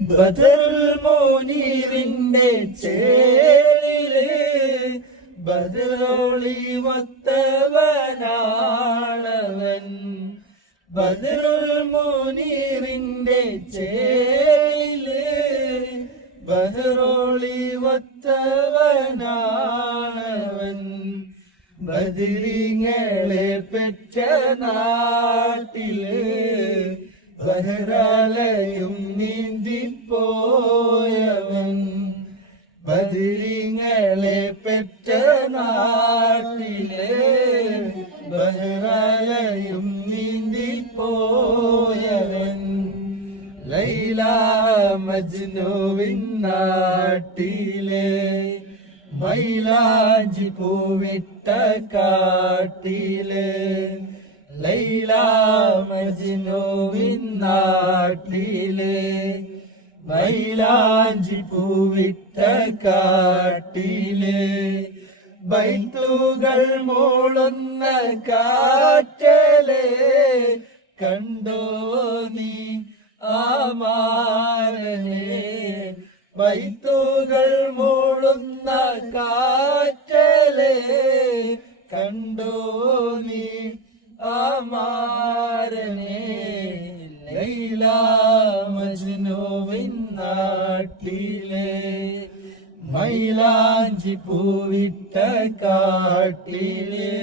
ബദറുൽ മുനീറിന്റെ ചേലില് ബദറോളി വത്തവനാണവൻ. ബദറുൽ മുനീറിന്റെ ചേലില് ബദറോളി വത്തവനാണവൻ. ബദരിങ്ങളെ പെറ്റ നാട്ടില് ബഹ്റാലയും നീന്തിപ്പോയവൻ. ബദരിങ്ങളെ പെറ്റ നാട്ടില് ബഹ്റാലയും നീന്തിപ്പോയവൻ. ലൈല മജ്നുവിൻ നാട്ടിലെ മൈലാഞ്ചി പൂവിട്ട കാട്ടിലെ. ലൈല മജ്നുവിൻ നാട്ടിലെ മൈലാഞ്ചി പൂവിട്ട കാട്ടിലെ. ബൈത്തുകൾ മൂളുന്ന കാറ്റലെ കണ്ടോ നീ ആമാരനെ. ബൈത്തുകൾ മൂളുന്ന കാറ്റലെ കണ്ടോ നീ ആമാരനെ. ലൈല മജ്നുവിൻ നാട്ടിലെ മൈലാഞ്ചി പൂവിട്ട കാട്ടിലെ.